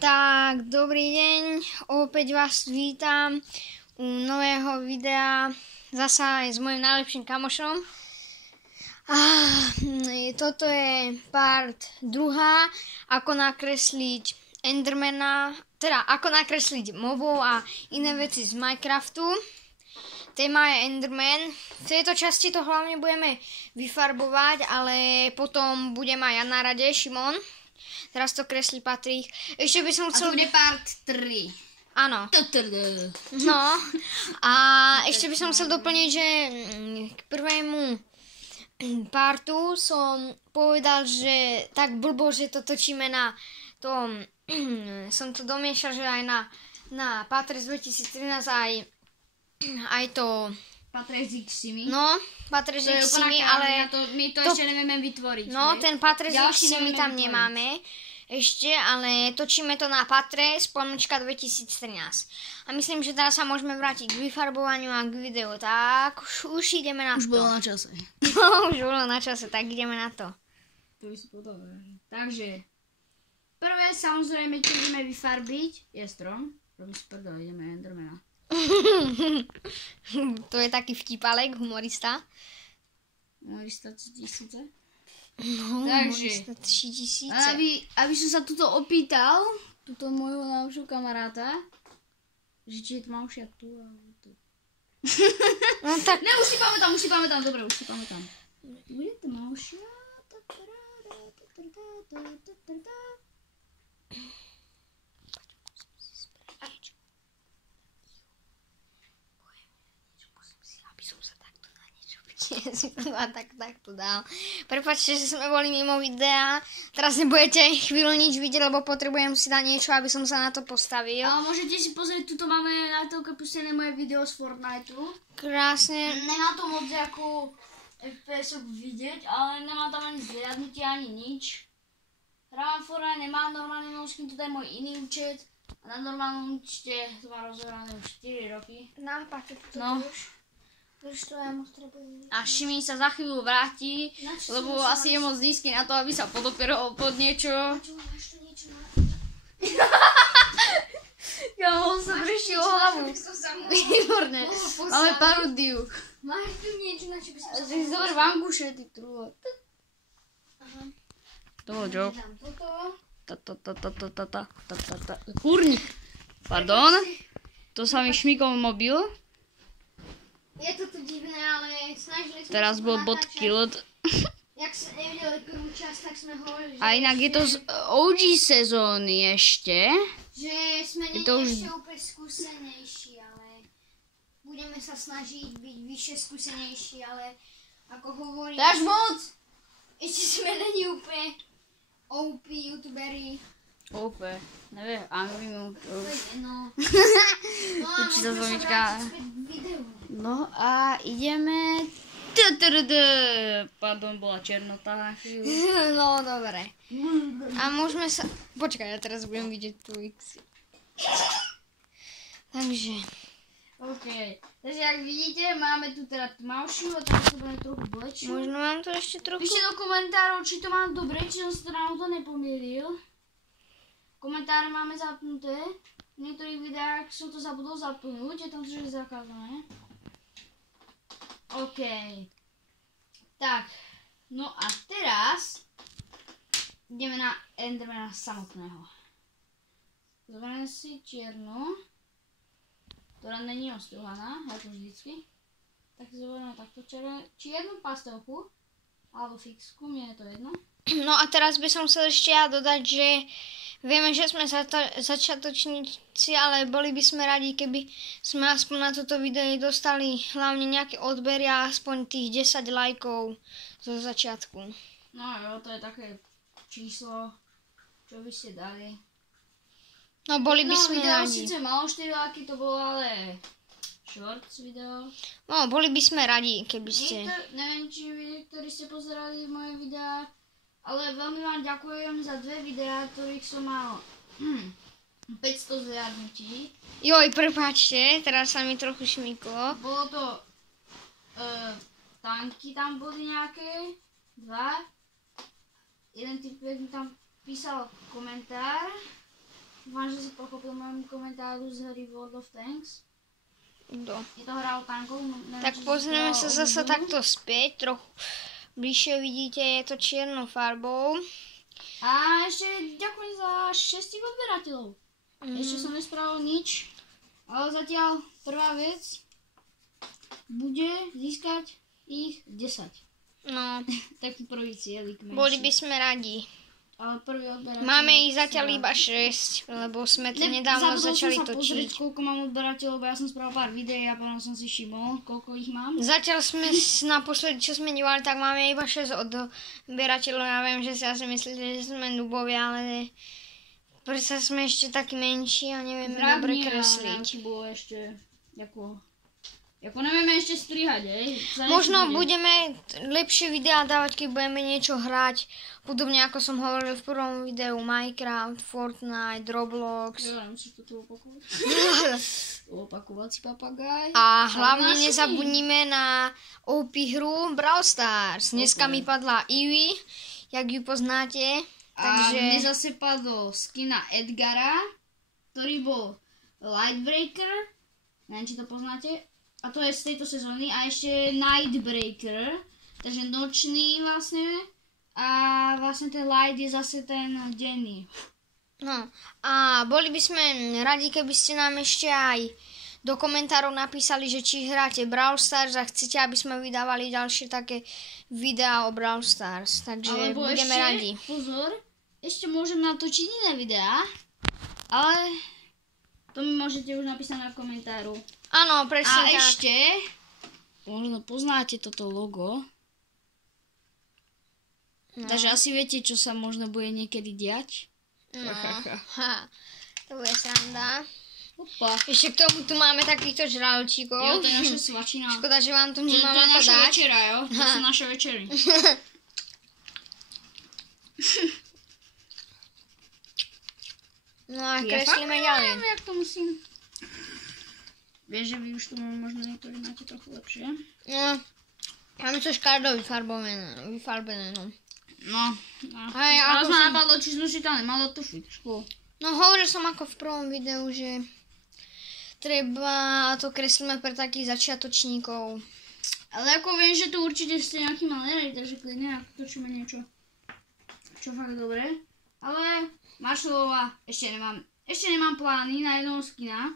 Tak, dobrý deň, opäť vás vítam u nového videa, zasa aj s mojim najlepším kamošom. Toto je part druhá, ako nakresliť Endermana, teda ako nakresliť mobov a iné veci z Minecraftu. Téma je Enderman. V tejto časti to hlavne budeme vyfarbovať, ale potom budem aj ja na rade, Šimon. Teraz to kreslí Patrik. Ešte by som chcel... A to bude part 3. Áno. No. A ešte by som chcel doplniť, že k prvému partu som povedal, že tak blbo, že to točíme na tom... som to domiešal, že aj na Patres 2013 aj to... Patres X-Simi. No, Patres X-Simi, ale... My to ešte nevieme vytvoriť. No, ten Patres X-Simi tam vytvoriť. nemáme ešte, ale točíme to na Patres _2013. A myslím, že teraz sa môžeme vrátiť k vyfarbovaniu a k videu. Tak, už ideme na to. Už bolo na čase. Už bolo na čase, tak ideme na to. To by si povedal. Takže, prvé samozrejme, čo ideme vyfarbiť, je strom. Robím si prdel, ideme Endermana. To je taký vtipalek, humorista. Humorista 3000. No, Takže, 3000. aby som sa tuto opýtal, tuto môjho najlepšieho kamaráta, že či je tmavšia tu alebo tu. No tak... Ne, už si pamätám, dobre, už si pamätám. Bude tmavšia. takto dal. Prepáčte, že sme boli mimo videa. Teraz nebudete chvíľu nič vidieť, lebo potrebujem si dať niečo, aby som sa na to postavil. Ale môžete si pozrieť, tuto máme na telke pustené moje video z Fortniteu. Krásne. Nemá to moc ako FPS-ok vidieť, ale nemá tam ani zliadnutie, ani nič. Hrávam Fortnite, nemá normálny noskin, toto je môj iný účet. A na normálnom účte to má rozhorané už 4 roky. Nápad, No. A Šimín sa za chvíľu vráti, lebo asi je moc nízky na to, aby sa podopieral pod niečo. Ja on sa prišiel o hlavu. Výborné. Máme paródiu. Máš tu niečo, na čo by som sa... Si zober vanguše, ty trulo. To bol joke. Kurník. Pardon. To sa mi šmykol mobil. Je to tu divné, ale snažili sme Teraz sa bol natáčať. bot killed. Jak sa nevideli prvú časť, tak sme hovorili, že... A inak je to z OG sezóny ešte. Že sme nie to už... ešte úplne skúsenejší, ale budeme sa snažiť byť vyššie skúsenejší, ale ako hovorím... Dáš moc! Ešte sme není úplne OP youtuberi. OP. Neviem, Angrimu. No. Určite sa zvoníčka. No a ideme... Pardon, bola černota na chvíľu. No, dobre. A môžeme sa... Počkaj, ja teraz budem vidieť tu X. Takže... OK. Takže ak vidíte, máme tu teda tmavšiu a teraz to bude trochu blečšiu. Možno mám to ešte trochu... Píšte do komentárov, či to mám dobre, či som sa to náhodou nepomýlil. Komentáre máme zapnuté. V niektorých videách som to zabudol zapnúť, je tam to, že je zakázané. OK. Tak. No a teraz ideme na Endermana samotného. Zoberieme si čiernu, ktorá není ostruhaná, ako vždycky. Tak zoberieme takto čiernu pastelku, alebo fixku, mne je to jedno. No a teraz by som chcel ešte ja dodať, že vieme, že sme začiatočníci, ale boli by sme radi, keby sme aspoň na toto video dostali hlavne nejaké odbery a aspoň tých 10 lajkov zo začiatku. No jo, to je také číslo, čo by ste dali. No boli by sme video radi. síce malo 4 lajky, to bolo ale shorts video. No boli by sme radi, keby ste... Neviem, či vy, ktorí ste pozerali moje videá, ale veľmi vám ďakujem za 2 videá, ktorých som mal 500 zhliadnutí. Joj, prepáčte, teraz sa mi trochu šmyklo. Bolo to tanky tam boli nejaké, 2. Jeden typek mi tam písal komentár Dúfam, že si pochopil môjmu komentáru z hry World of Tanks. Kto? Je to hra o tankov. Tak pozrieme sa zase takto späť, trochu bližšie vidíte, je to čiernou farbou. A ešte ďakujem za 6 odberateľov. Ešte som nespravil nič, ale zatiaľ prvá vec bude získať ich 10. No, Taký prvý cieľik. boli by sme radi. Ale prvý odberateľ... Máme ich zatiaľ iba 6, lebo sme to nedávno začali Zabudol som sa pozrieť, točiť. koľko mám odberateľov, lebo ja som spravil pár videí a potom som si všimol, koľko ich mám. Zatiaľ sme naposledy, čo sme dívali, tak máme iba 6 odberateľov. Ja viem, že si asi myslíte, že sme nubovia, ale predsa sme ešte takí menší a nevieme dobre kresliť. Bolo ešte, ako nevieme ešte strihať, Možno budeme lepšie videá dávať, keď budeme niečo hrať. Podobne ako som hovoril v prvom videu, Minecraft, Fortnite, Roblox. Ja musíš toto opakovať. Opakovací papagaj. A hlavne nezabudnime na OP hru Brawl Stars. Dneska mi padla Eevee, jak ju poznáte. A mne zase padol skina Edgara, ktorý bol Lightbreaker. Neviem, či to poznáte. A to je z tejto sezóny. A ešte Nightbreaker. Takže nočný vlastne. A vlastne ten light je zase ten denný. No a boli by sme radi, keby ste nám ešte aj do komentárov napísali, že či hráte Brawl Stars a chcete, aby sme vydávali ďalšie také videá o Brawl Stars. Takže alebo budeme ešte, radi. Pozor, ešte môžem natočiť iné videá, ale to mi môžete už napísať na komentáru. Áno, presne A tak. ešte, možno poznáte toto logo. No. Takže asi viete, čo sa možno bude niekedy diať. No, to bude sranda. Opa. Ešte k tomu tu máme takýchto žraločíkov. Jo, to je naša svačina. Škoda, že vám tu To nemám je ako naša dať. večera, jo? To sú naše večery. No a kreslíme ďalej. Neviem, jak to musím. Vieš, že vy už to možno niektorí máte trochu lepšie. No, máme to škardo vyfarbené, no. No. Hej, Ale ako ma som- napadlo, či sme si tam nemali tušiť. No hovoril som ako v prvom videu, že treba to kreslíme pre takých začiatočníkov. Ale ako viem, že tu určite ste nejaký maliari, takže klidne ako točíme niečo, čo fakt dobre. Ale Maršalova ešte nemám plány na jedného skina.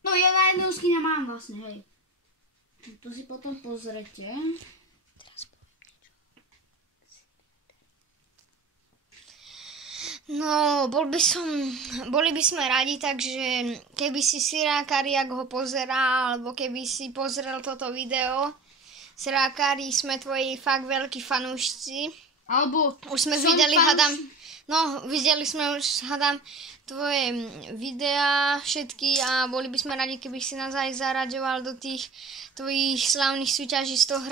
No ja na jedného skina mám vlastne, hej. To si potom pozrete. No, boli by sme radi, takže keby si Sirákari, ak ho pozerá, alebo keby si pozrel toto video, Sirákari, sme tvoji fakt veľkí fanúšci. Alebo Už sme som videli, fanúš- videli sme už, hádam, tvoje videá všetky a boli by sme radi, keby si nás aj zaraďoval do tých tvojich slavných súťaží 100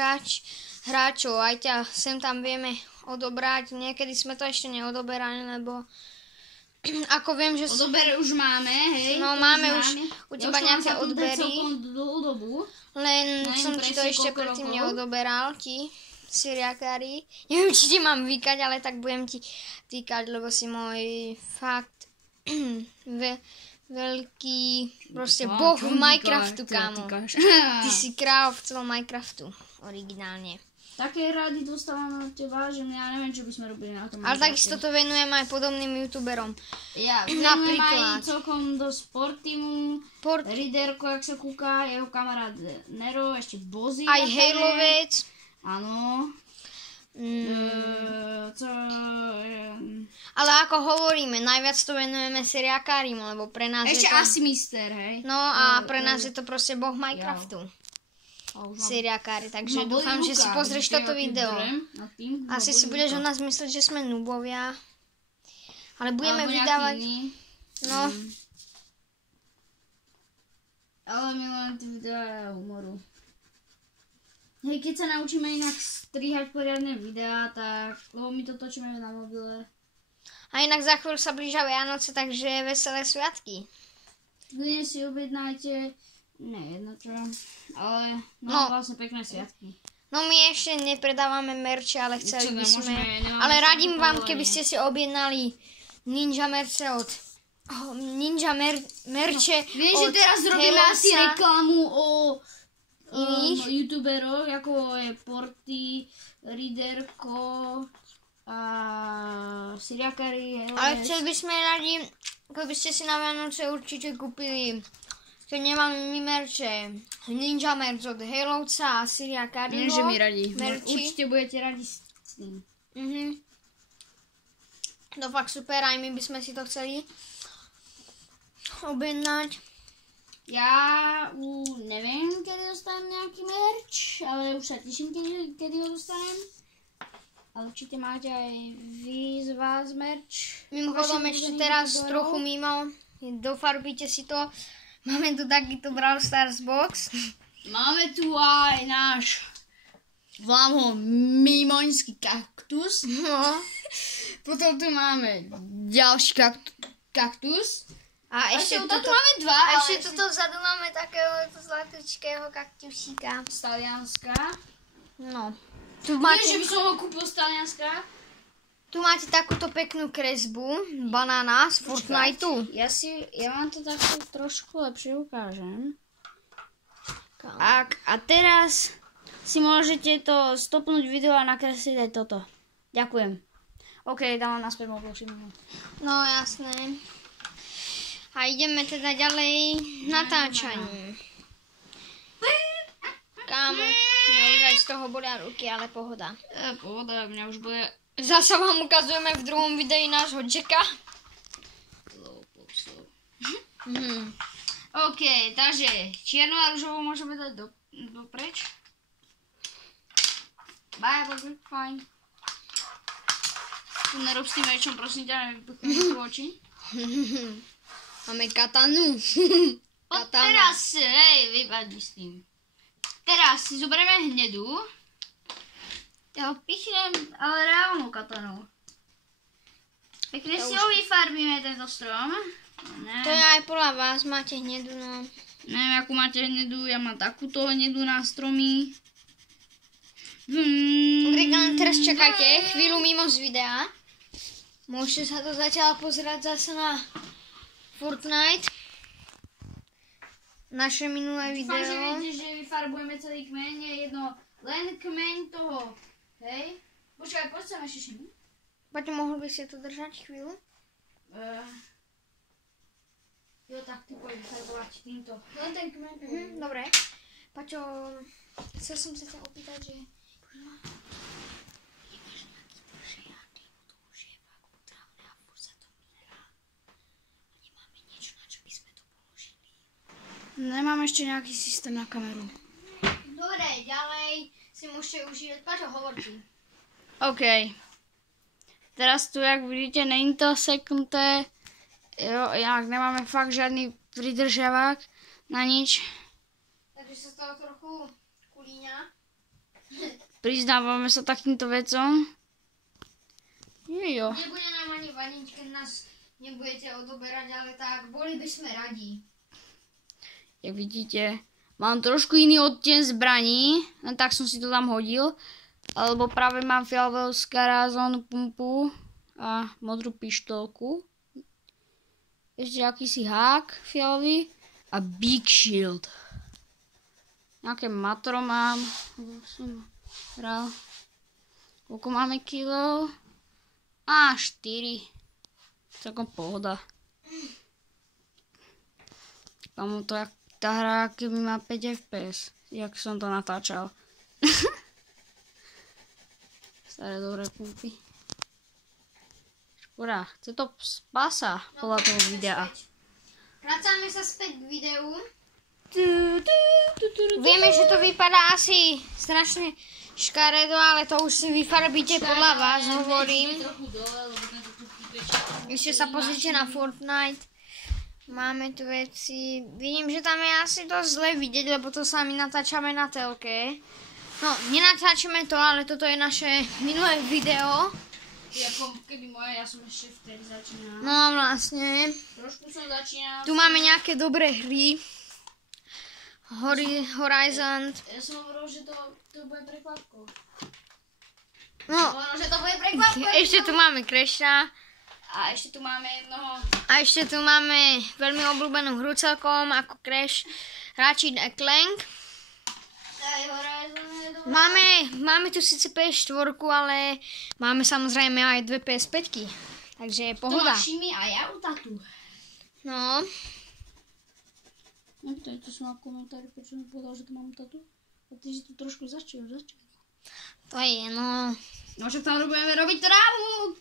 hráčov. Aj ťa sem tam vieme odobrať. Niekedy sme to ešte neodoberali, lebo ako viem, že Odober už máme, hej. No, to máme už u Ja teba už mám nejaké za to odbery. celkom dlhú dobu. len Neviem som ti to presne, ešte koľko predtým rokov. neodoberal, ti Siriakári. Neviem, či ti mám vykať, ale tak budem ti týkať, lebo si môj fakt veľký proste boh v Minecraftu, kámo. Ty si kráľ v celom Minecraftu, originálne. Také rady dostávam od teba, že ja neviem, čo by sme robili na tom. Ale takisto to venujem aj podobným youtuberom. Ja napríklad. aj celkom do Sportimu, Riderko, jak sa kúka, jeho kamarát Nero, ešte Bozy. Aj Hailovec. Áno. Ale ako hovoríme, najviac to venujeme Siriakárim, lebo pre nás Ešte je to... asi Mister, hej. No a pre nás je to proste boh Minecraftu. Siriakári, takže No, dúfam, že si pozrieš toto video. Asi si budeš o nás myslieť, že sme nubovia. Ale budeme vydávať... No, Ale milujem tie videá humoru. Hej, keď sa naučíme inak strihať poriadne videá, tak... Lebo my to točíme na mobile. a inak za chvíľu sa blížia Vianoce, takže veselé sviatky. Kľudne si objednáte... Ne, jedno čo. Ale vlastne pekné sviatky. No my ešte nepredávame merče, ale chceli by sme... nemáme Ale radím vám, povolenie. keby ste si objednali Ninja merče od Vieš, že teraz robíme asi reklamu o youtuberoch, ako je Porty, Riderko a Siriakari. Ale chceli by sme radi, keby ste si na Vianoce určite kúpili, keď nemáme my merče, Ninja merč od Halovca a Siriakariho. Nie, že my radi. Určite budete radi s tým. To fakt super, aj my by sme si to chceli objednať. Ja neviem, kedy dostanem nejaký merč, ale už sa teším, kedy ho dostanem. Ale určite máte aj vy z vás merč. Mimochodom ešte teraz trochu mimo, dofarbíte si to. Máme tu takýto Brawl Stars box. Máme tu aj náš, volám ho mimoňský kaktus. No. Potom tu máme ďalší kaktus. A ešte tu máme dva. A ešte tuto vzadu máme takého zlatučkého kaktusíka. Z Talianska. No. Nie, že by som ho kúpil z Talianska. Tu máte takúto peknú kresbu, banána z Fortniteu. Ja vám to takto trošku lepšie ukážem. A teraz si môžete to stopnúť video a nakresliť aj toto. Ďakujem. OK, dávam naspäť mobil. No jasné. A ideme teda ďalej natáčaním. Kámo, mňa už aj z toho bolia ruky, ale pohoda. Pohoda, mňa už bolia. Zasa vám ukazujeme v druhom videi nášho Jacka. OK, takže čiernu a ružovú môžeme dať dopreč. Bye, fajn. Tu nerob s tým mečom, prosím ťa, nevypichujem oči. Máme katanu. Teraz, vypadni s tým. Teraz si zoberieme hnedu. Ja ho pichnem, ale reálnou katanou. Pekne si ho vyfarbíme tento strom. Ne. To je aj podľa vás, máte hnedu, no. Neviem, akú máte hnedu, ja mám takúto hnedu na stromy. Len teraz čakajte, chvíľu mimo z videa. Môžete sa to zatiaľ pozerať zase na Fortnite. Naše minulé video. Dúfam, že viete, že vyfarbujeme celý kmeň, nie jedno, len kmeň toho. Hej? Počkaj, poď sem ešte šimi. Paťo, mohol by si to držať chvíľu? Jo, tak ty poď vyfarbovať týmto. Len ten kmeň. Dobre. Paťo, chcel som sa ťa opýtať, že... Nemám ešte nejaký systém na kameru. Dobre, ďalej si môžete užívať. Paťo, hovor ti. OK. Teraz tu, jak vidíte, není to seknuté. Jo, jak nemáme fakt žiadny pridržiavák na nič. Takže sa z toho trochu kulíňa. Priznávame sa takýmto vecom. Jo. Nebude nám ani vadiť, keď nás nebudete odoberať, ale tak boli by sme radi. Jak vidíte, mám trošku iný odtieň zbraní, len tak som si to tam hodil. Alebo práve mám fialového skarazónu pumpu a modrú pištolku. Ešte akýsi hák fialový a big shield. Nejaké matro mám. Som hral. Koľko máme kilo? 4. Celkom pohoda. Kamo to jak tá hra, keby má 5 FPS. Jak som to natáčal. Staré dobré pumpy. Škoda, chce to spasa podľa toho videa. Vracáme sa späť k videu. Vieme, že to vypadá asi strašne škaredo, ale to už si vyfarbíte podľa vás, hovorím. Ešte sa pozrite na Fortnite. Máme tu veci. Vidím, že tam je asi dosť zle vidieť, lebo to sami natáčame na telke. No, nenatáčame to, ale toto je naše minulé video. Ako keby moje, ja som ešte vtedy začínal. No vlastne. Trošku som začínal. Tu máme nejaké dobré hry. Horizon. Ja som hovoril, že to bude prekvapkou. No, Hovoril, že to bude prekvapkou. ešte tu máme Crasha. A A ešte tu máme jednoho. A ešte tu máme veľmi obľúbenú hru celkom, ako Crash, Ratchet & Clank. Máme tu síce PS4, ale máme samozrejme aj dve PS5. Takže je To pohoda. máš Šimi a ja u tatu. No, No to som na komentári, prečo mi povedal, že tu mám tatu. A ty si tu trošku začal. to je, no. No však tam budeme robiť trávu.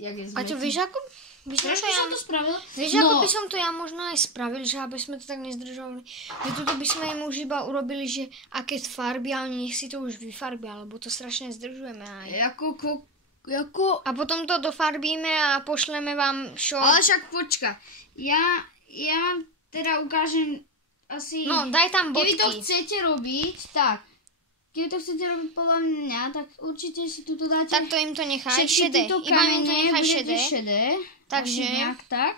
Jak je A čo vieš, ako by som Prečo to ja... som to spravil? Vieš, ako by som to ja možno aj spravil, že aby sme to tak nezdržovali. Že toto by sme im už iba urobili, že aké farby a oni nech si to už vyfarbia, lebo to strašne zdržujeme aj. Jako... A potom to dofarbíme a pošleme vám shop. Ale však počka. Ja vám teda ukážem asi... No, daj tam Keby to bodky. chcete robiť, tak. Keby to chcete robiť podľa mňa, tak určite si tuto dáte... Tak to im to nechaj všetky šedé. tieto Iba im to kamene nechaj budete šedé. šedé. Takže... Asi nejak tak.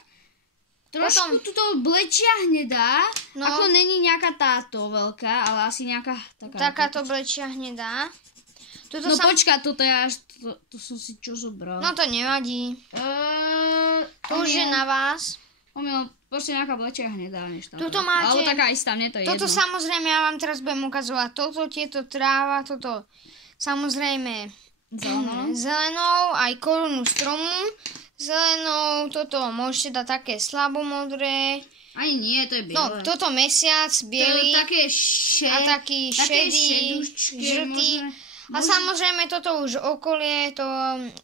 Trošku Potom- tuto blečia hnedá, No. ako není nejaká táto veľká, ale asi nejaká taká. Takáto blečia hnedá. Tuto No sa... počka, toto ja až, to som si čo zobral. No to nevadí. To už je na vás. Omylom, proste nejaká blečia hnedá, než táto. Tuto máte- Alebo taká istá, mne to je Toto jedno. samozrejme ja vám teraz budem ukazovať. Tieto tráva, toto samozrejme zelenou, aj korunu stromu. Zelenou, toto môžete dať také slabomodré. Ani nie, to je biele. No, toto mesiac, to je biely také a taký šedý, šedučké, žltý. A môže- samozrejme toto už okolie, to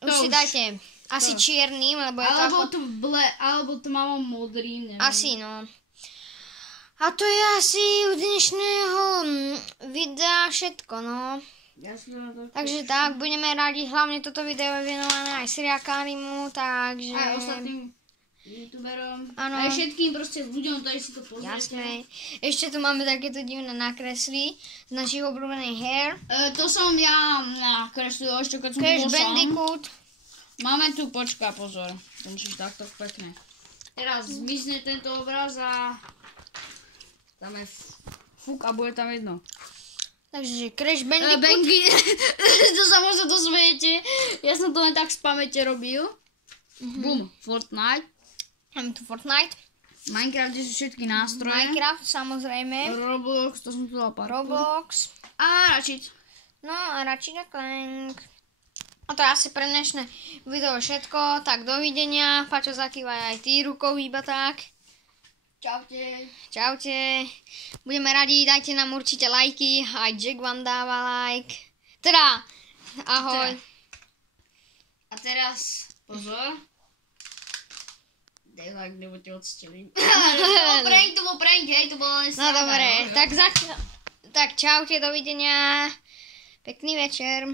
už si už- dajte asi to. čiernym, lebo je to Alebo ako... alebo tmavo modrým, neviem. Asi, no. A to je asi u dnešného videa všetko, no. Ja som na to... Takže tak, budeme radi, hlavne toto video je venované aj seriákárimu, takže... Aj ostatným youtuberom. Áno. Aj všetkým proste ľuďom, ktorí si to pozrite. Jasné. Ešte tu máme takéto divné nakresly z našich obľúbených her. To som ja nakreslil ešte, keď som Crash bol sám. Bandicoot. Máme tu, počka, pozor. To musíš takto pekne. Teraz zmizne tento obraz a tam je fuk a bude tam jedno. Takže Crash Bandicoot. Bangy. To sa možno dozviete. Ja som to len tak z pamäte robil. Bum, Fortnite. Máme tu Fortnite. Minecraft, kde sú všetky nástroje. Minecraft, samozrejme. Roblox, to som tu dal parkour. Roblox. A Ratchet. No a Ratchet & Clank. A to je asi pre dnešné video všetko. Tak dovidenia. Pačo, zakývaj aj ty rukou iba tak. Čaute. Čaute. Budeme radi, dajte nám určite lajky. Aj Jack vám dáva like. Teda, ahoj. A teraz, pozor. Daj like, nebo ti odstelím. To bol prank, hej, to bolo len No dobre, tak čaute, dovidenia. Pekný večer.